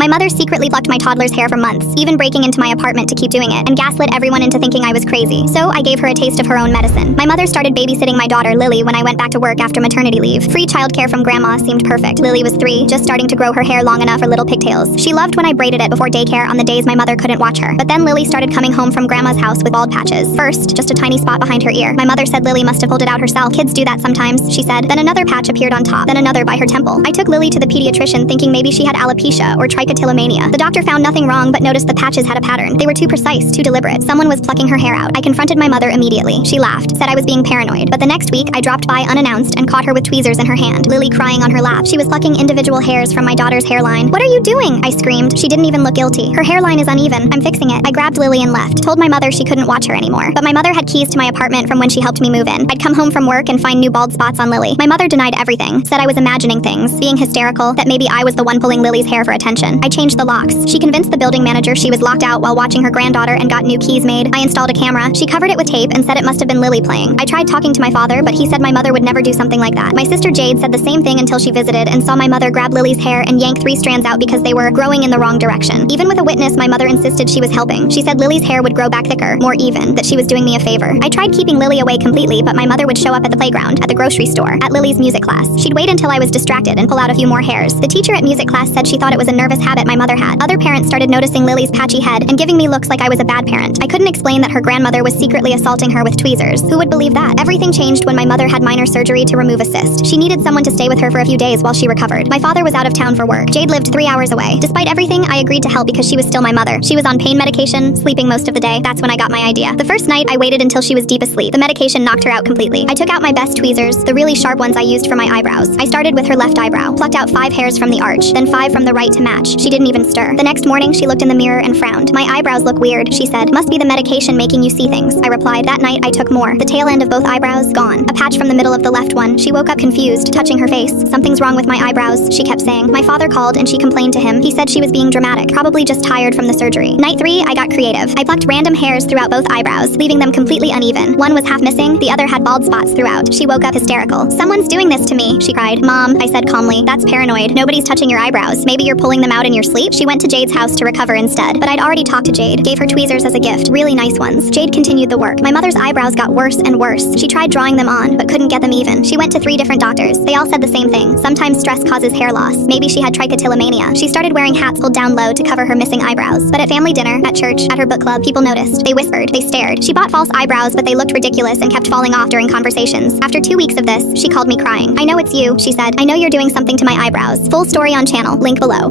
My mother secretly plucked my toddler's hair for months, even breaking into my apartment to keep doing it, and gaslit everyone into thinking I was crazy. So I gave her a taste of her own medicine. My mother started babysitting my daughter, Lily, when I went back to work after maternity leave. Free childcare from grandma seemed perfect. Lily was 3, just starting to grow her hair long enough for little pigtails. She loved when I braided it before daycare on the days my mother couldn't watch her. But then Lily started coming home from grandma's house with bald patches. First, just a tiny spot behind her ear. My mother said Lily must have pulled it out herself. Kids do that sometimes, she said. Then another patch appeared on top, then another by her temple. I took Lily to the pediatrician thinking maybe she had alopecia or trichotillomania. The doctor found nothing wrong but noticed the patches had a pattern. They were too precise, too deliberate. Someone was plucking her hair out. I confronted my mother immediately. She laughed, said I was being paranoid. But the next week, I dropped by unannounced and caught her with tweezers in her hand, Lily crying on her lap. She was plucking individual hairs from my daughter's hairline. "What are you doing?" I screamed. She didn't even look guilty. "Her hairline is uneven. I'm fixing it." I grabbed Lily and left. Told my mother she couldn't watch her anymore. But my mother had keys to my apartment from when she helped me move in. I'd come home from work and find new bald spots on Lily. My mother denied everything, said I was imagining things, being hysterical, that maybe I was the one pulling Lily's hair for attention. I changed the locks. She convinced the building manager she was locked out while watching her granddaughter and got new keys made. I installed a camera. She covered it with tape and said it must have been Lily playing. I tried talking to my father, but he said my mother would never do something like that. My sister Jade said the same thing until she visited and saw my mother grab Lily's hair and yank 3 strands out because they were growing in the wrong direction. Even with a witness, my mother insisted she was helping. She said Lily's hair would grow back thicker, more even, that she was doing me a favor. I tried keeping Lily away completely, but my mother would show up at the playground, at the grocery store, at Lily's music class. She'd wait until I was distracted and pull out a few more hairs. The teacher at music class said she thought it was a nervous habit my mother had. Other parents started noticing Lily's patchy head and giving me looks like I was a bad parent. I couldn't explain that her grandmother was secretly assaulting her with tweezers. Who would believe that? Everything changed when my mother had minor surgery to remove a cyst. She needed someone to stay with her for a few days while she recovered. My father was out of town for work. Jade lived 3 hours away. Despite everything, I agreed to help because she was still my mother. She was on pain medication, sleeping most of the day. That's when I got my idea. The first night, I waited until she was deep asleep. The medication knocked her out completely. I took out my best tweezers, the really sharp ones I used for my eyebrows. I started with her left eyebrow, plucked out 5 hairs from the arch, then 5 from the right to match. She didn't even stir. The next morning, she looked in the mirror and frowned. "My eyebrows look weird," she said. "Must be the medication making you see things," I replied. That night, I took more. The tail end of both eyebrows, gone. A patch from the middle of the left one. She woke up confused, touching her face. "Something's wrong with my eyebrows," she kept saying. My father called and she complained to him. He said she was being dramatic, probably just tired from the surgery. Night 3, I got creative. I plucked random hairs throughout both eyebrows, leaving them completely uneven. One was half missing, the other had bald spots throughout. She woke up hysterical. "Someone's doing this to me," she cried. "Mom," I said calmly, "that's paranoid. Nobody's touching your eyebrows. Maybe you're pulling them out in your sleep." She went to Jade's house to recover instead, but I'd already talked to Jade, gave her tweezers as a gift, really nice ones. Jade continued the work. My mother's eyebrows got worse and worse. She tried drawing them on, but couldn't get them even. She went to 3 different doctors. They all said the same thing. Sometimes stress causes hair loss. Maybe she had trichotillomania. She started wearing hats pulled down low to cover her missing eyebrows. But at family dinner, at church, at her book club, people noticed. They whispered. They stared. She bought false eyebrows, but they looked ridiculous and kept falling off during conversations. After 2 weeks of this, she called me crying. "I know it's you," she said. "I know you're doing something to my eyebrows." Full story on channel, link below.